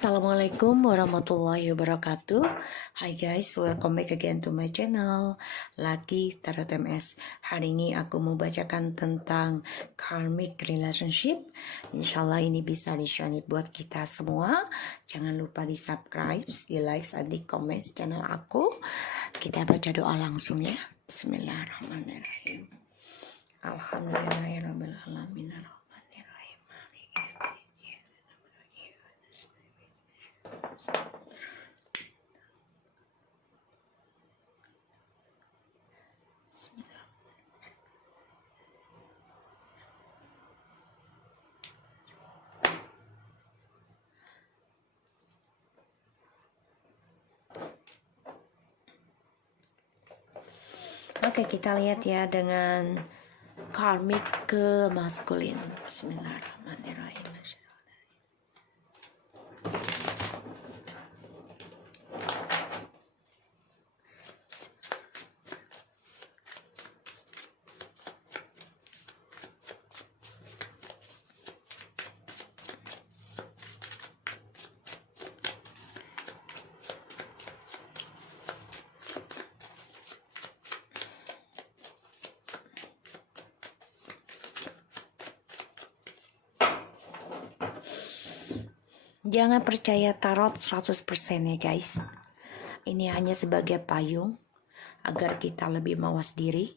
Assalamualaikum warahmatullahi wabarakatuh. Hi guys, welcome back again to my channel Lucky Tarot MS. Hari ini aku mau bacakan tentang karmic relationship. Insyaallah ini bisa di-share buat kita semua. Jangan lupa di subscribe, di like, dan di komen channel aku. Kita baca doa langsung ya. Bismillahirrahmanirrahim. Alhamdulillahirabbil alamin. Oke, kita lihat ya dengan karmic ke maskulin. Bismillahirrahmanirrahim. Jangan percaya tarot 100% ya guys. Ini hanya sebagai payung agar kita lebih mawas diri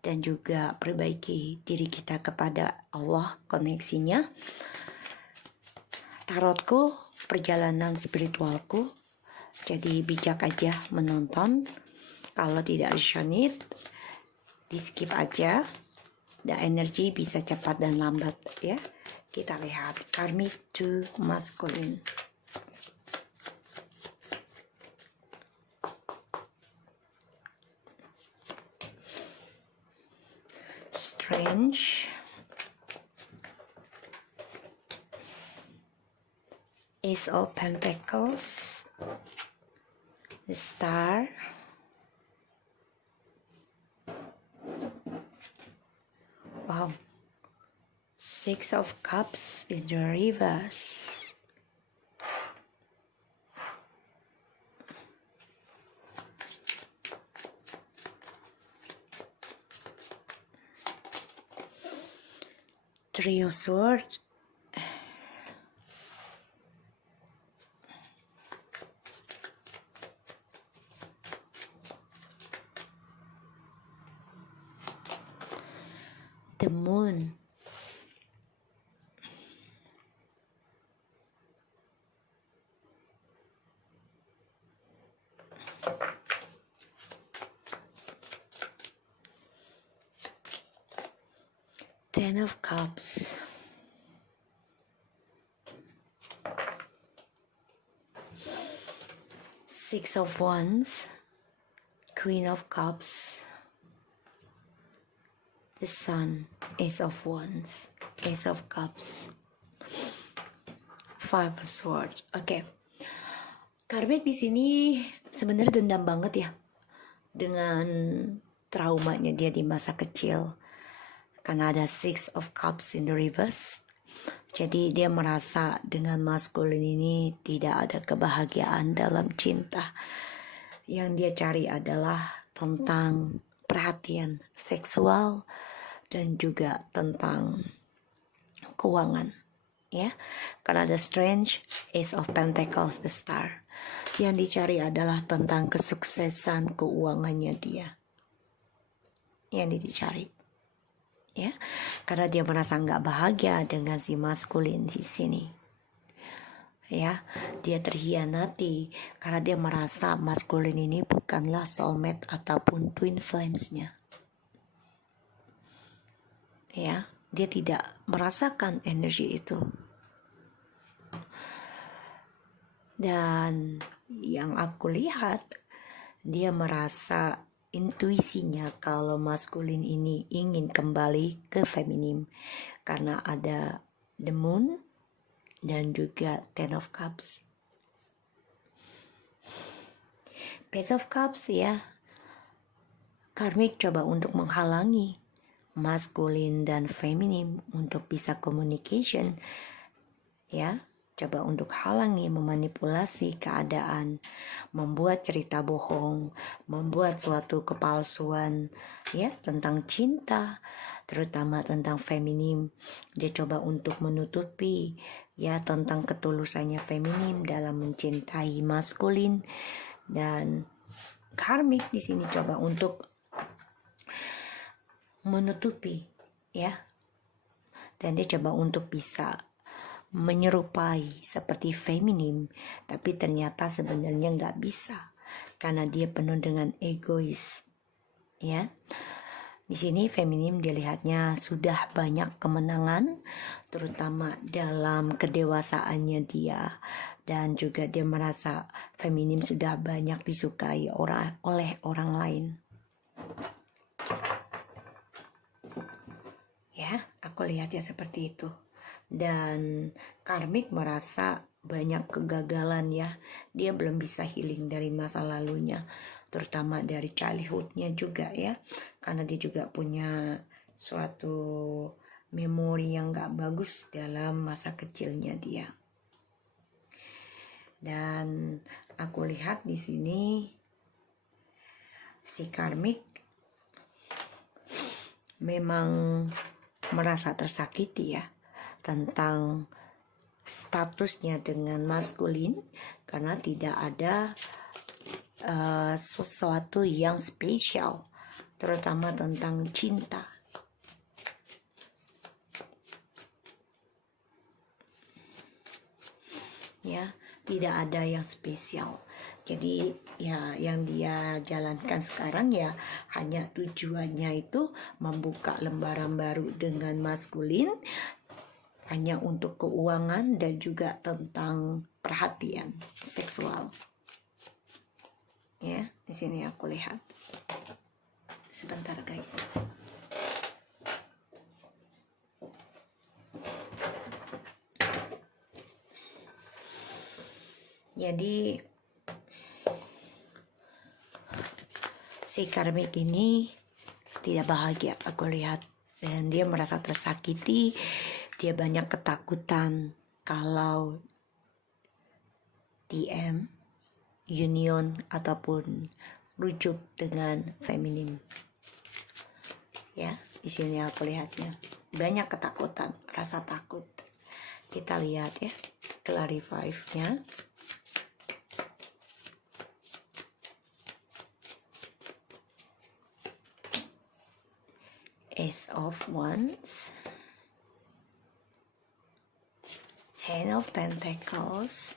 dan juga perbaiki diri kita kepada Allah koneksinya. Tarotku perjalanan spiritualku, jadi bijak aja menonton. Kalau tidak resonate, di skip aja. Dan energi bisa cepat dan lambat ya. Kita lihat karmic to masculine. Strange. Ace of Pentacles. The Star. Wow. Six of Cups in the reverse. Three of Swords. The Moon. Ten of Cups. Six of Wands. Queen of Cups. The Sun. Ace of Wands. Ace of Cups. Five of Swords. Oke. Karmic di sini sebenarnya dendam banget ya dengan traumanya dia di masa kecil. Karena ada Six of Cups in the reverse. Jadi dia merasa dengan maskulin ini tidak ada kebahagiaan dalam cinta. Yang dia cari adalah tentang perhatian seksual dan juga tentang keuangan. Ya, karena ada Strange, Ace of Pentacles, the Star. Yang dicari adalah tentang kesuksesan keuangannya dia. Yang dicari. Ya, karena dia merasa nggak bahagia dengan si maskulin di sini. Ya, dia terhianati karena dia merasa maskulin ini bukanlah soulmate ataupun twin flamesnya. Ya, dia tidak merasakan energi itu. Dan yang aku lihat, dia merasa intuisinya kalau maskulin ini ingin kembali ke feminim karena ada the moon dan juga ten of cups. Page of Cups ya, karmic coba untuk menghalangi maskulin dan feminim untuk bisa communication ya, coba untuk halangi, memanipulasi keadaan, membuat cerita bohong, membuat suatu kepalsuan ya tentang cinta, terutama tentang feminim. Dia coba untuk menutupi ya tentang ketulusannya feminim dalam mencintai maskulin. Dan karmik di sini coba untuk menutupi ya, dan dia coba untuk bisa menyerupai seperti feminim, tapi ternyata sebenarnya nggak bisa karena dia penuh dengan egois ya. Di sini feminim dilihatnya sudah banyak kemenangan, terutama dalam kedewasaannya dia, dan juga dia merasa feminim sudah banyak disukai oleh orang lain. Ya, aku lihatnya seperti itu. Dan karmik merasa banyak kegagalan ya. Dia belum bisa healing dari masa lalunya, terutama dari childhoodnya juga ya. Karena dia juga punya suatu memori yang gak bagus dalam masa kecilnya dia. Dan aku lihat di sini si karmik memang merasa tersakiti ya tentang statusnya dengan maskulin, karena tidak ada sesuatu yang spesial, terutama tentang cinta. Ya, tidak ada yang spesial. Jadi ya yang dia jalankan sekarang ya hanya tujuannya itu membuka lembaran baru dengan maskulin, hanya untuk keuangan dan juga tentang perhatian seksual. Ya, di sini aku lihat. Sebentar guys. Jadi si karmik ini tidak bahagia aku lihat, dan dia merasa tersakiti. Dia banyak ketakutan kalau TM, union ataupun rujuk dengan feminim. Ya, di sini aku lihatnya banyak ketakutan, rasa takut. Kita lihat ya, clarify-nya. Ace of Wands, Ten of Pentacles,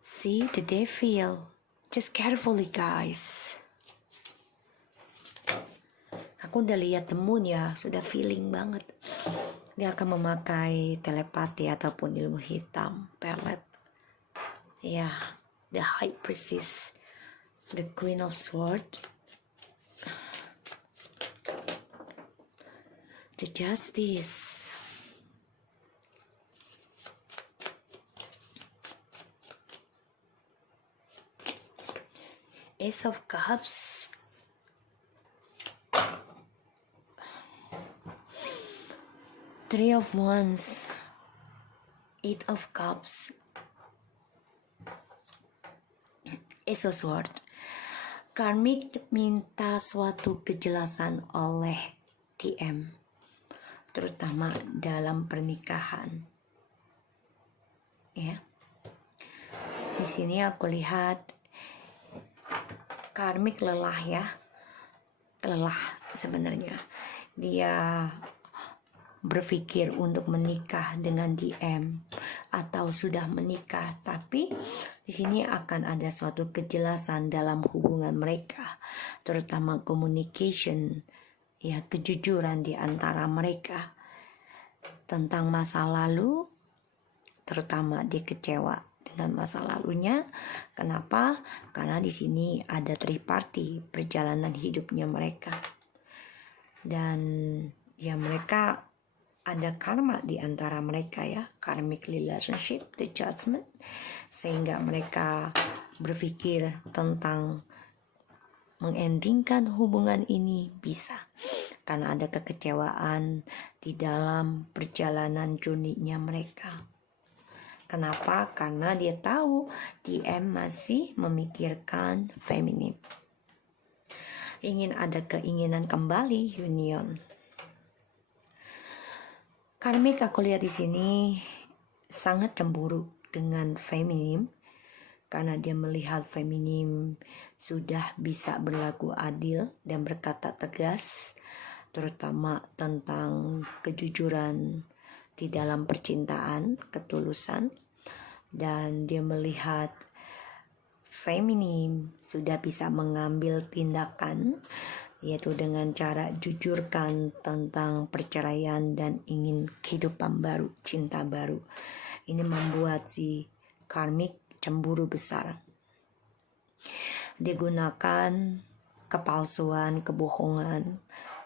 see the Devil. Just carefully guys. Aku udah lihat the moon ya, sudah feeling banget. Dia akan memakai telepati ataupun ilmu hitam, pelet. Ya, the High Priestess, the Queen of Swords, the Justice, Ace of Cups, Three of Wands, Eight of Cups, Ace of Swords. Karmik minta suatu kejelasan oleh TM, terutama dalam pernikahan. Ya. Di sini aku lihat karmik lelah ya. Lelah sebenarnya. Dia berpikir untuk menikah dengan DM atau sudah menikah, tapi di sini akan ada suatu kejelasan dalam hubungan mereka, terutama communication ya, kejujuran di antara mereka tentang masa lalu, terutama dia kecewa dengan masa lalunya. Kenapa? Karena di sini ada triparty, perjalanan hidupnya mereka, dan ya mereka ada karma di antara mereka ya, karmic relationship, the judgment, sehingga mereka berpikir tentang mengendingkan hubungan ini bisa, karena ada kekecewaan di dalam perjalanan journey-nya mereka. Kenapa? Karena dia tahu DM masih memikirkan feminim. Ingin ada keinginan kembali union. Karmik aku lihat di sini sangat cemburu dengan feminim karena dia melihat feminim sudah bisa berlaku adil dan berkata tegas, terutama tentang kejujuran di dalam percintaan, ketulusan, dan dia melihat feminim sudah bisa mengambil tindakan, yaitu dengan cara jujurkan tentang perceraian dan ingin kehidupan baru, cinta baru. Ini membuat si karmik cemburu besar. Dia gunakan kepalsuan, kebohongan,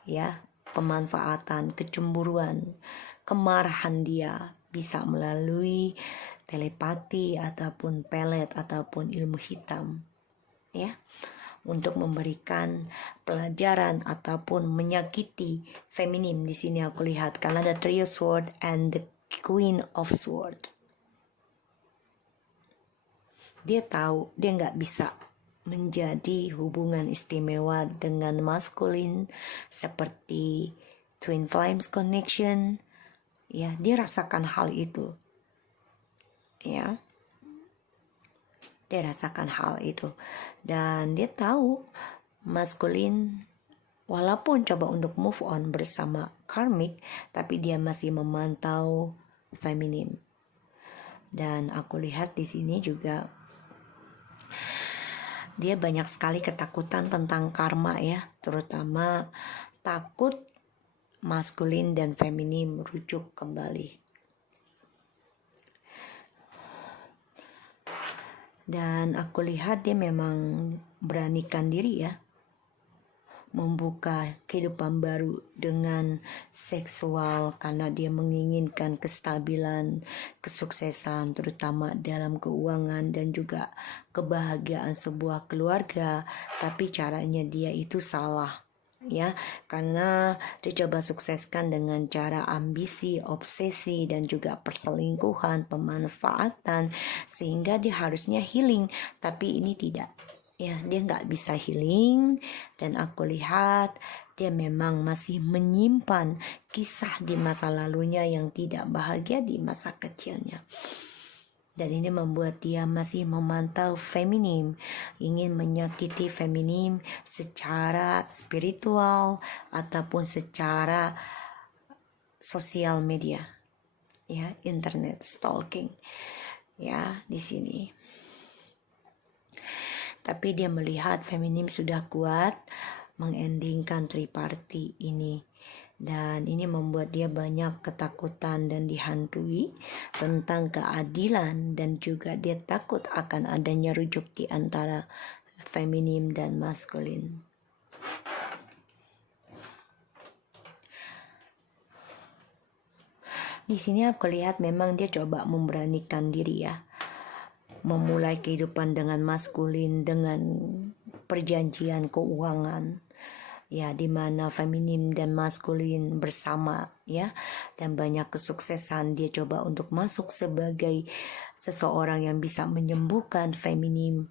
ya, pemanfaatan, kecemburuan, kemarahan dia bisa melalui telepati ataupun pelet ataupun ilmu hitam, ya, untuk memberikan pelajaran ataupun menyakiti feminim. Di sini aku lihat karena ada trio sword and the queen of sword. Dia tahu dia nggak bisa menjadi hubungan istimewa dengan maskulin seperti twin flames connection. Ya, dia rasakan hal itu. Ya, dia rasakan hal itu. Dan dia tahu maskulin walaupun coba untuk move on bersama karmik, tapi dia masih memantau feminim. Dan aku lihat di sini juga dia banyak sekali ketakutan tentang karma, ya, terutama takut maskulin dan feminim rujuk kembali. Dan aku lihat dia memang beranikan diri, ya, membuka kehidupan baru dengan seksual karena dia menginginkan kestabilan, kesuksesan terutama dalam keuangan dan juga kebahagiaan sebuah keluarga. Tapi caranya dia itu salah, ya, karena dia coba sukseskan dengan cara ambisi, obsesi dan juga perselingkuhan, pemanfaatan, sehingga dia harusnya healing, tapi ini tidak. Ya, dia nggak bisa healing, dan aku lihat dia memang masih menyimpan kisah di masa lalunya yang tidak bahagia di masa kecilnya. Dan ini membuat dia masih memantau feminim, ingin menyakiti feminim secara spiritual ataupun secara sosial media, ya, internet stalking, ya, di sini. Tapi dia melihat feminim sudah kuat mengendingkan triparty ini. Dan ini membuat dia banyak ketakutan dan dihantui tentang keadilan. Dan juga dia takut akan adanya rujuk di antara feminim dan maskulin. Di sini aku lihat memang dia coba memberanikan diri, ya, memulai kehidupan dengan maskulin dengan perjanjian keuangan, ya, di mana feminim dan maskulin bersama, ya, dan banyak kesuksesan. Dia coba untuk masuk sebagai seseorang yang bisa menyembuhkan feminim,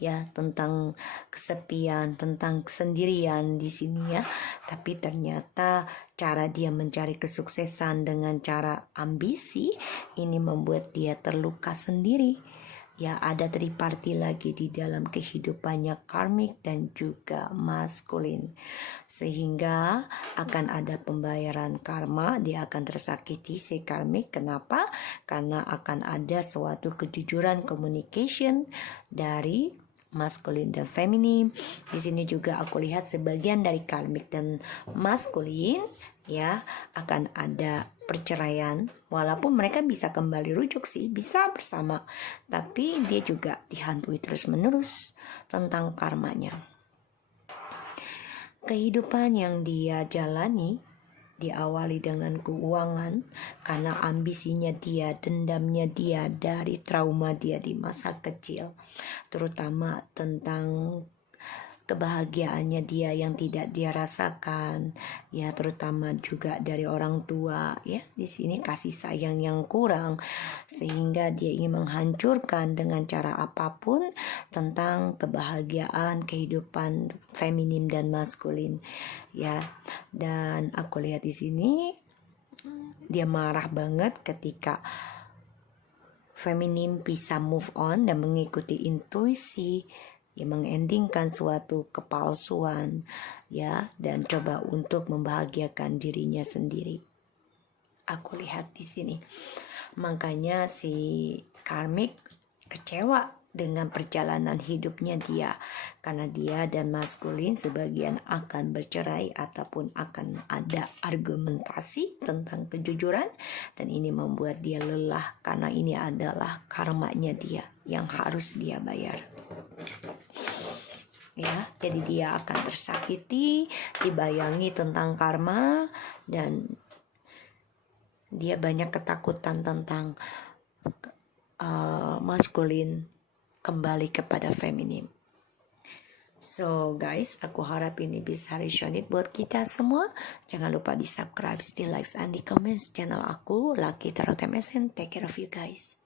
ya, tentang kesepian, tentang kesendirian di sini, ya. Tapi ternyata cara dia mencari kesuksesan dengan cara ambisi ini membuat dia terluka sendiri. Ya, ada triparty lagi di dalam kehidupannya karmik dan juga maskulin. Sehingga akan ada pembayaran karma, dia akan tersakiti si karmik. Kenapa? Karena akan ada suatu kejujuran communication dari maskulin dan feminim. Di sini juga aku lihat sebagian dari karmik dan maskulin, ya, akan ada perceraian. Walaupun mereka bisa kembali rujuk sih, bisa bersama, tapi dia juga dihantui terus-menerus tentang karmanya. Kehidupan yang dia jalani diawali dengan keuangan karena ambisinya dia, dendamnya dia dari trauma dia di masa kecil, terutama tentang kebahagiaannya dia yang tidak dia rasakan, ya terutama juga dari orang tua, ya di sini kasih sayang yang kurang sehingga dia ingin menghancurkan dengan cara apapun tentang kebahagiaan kehidupan feminim dan maskulin, ya. Dan aku lihat di sini dia marah banget ketika feminim bisa move on dan mengikuti intuisi yang mengendingkan suatu kepalsuan, ya, dan coba untuk membahagiakan dirinya sendiri. Aku lihat di sini. Makanya si karmik kecewa dengan perjalanan hidupnya dia, karena dia dan maskulin sebagian akan bercerai ataupun akan ada argumentasi tentang kejujuran, dan ini membuat dia lelah karena ini adalah karmanya dia yang harus dia bayar. Ya, jadi dia akan tersakiti, dibayangi tentang karma, dan dia banyak ketakutan tentang maskulin kembali kepada feminim. So guys, aku harap ini bisa resonate buat kita semua. Jangan lupa di subscribe, di like, and di comments channel aku, Lucky Tarot MSN. Take care of you guys.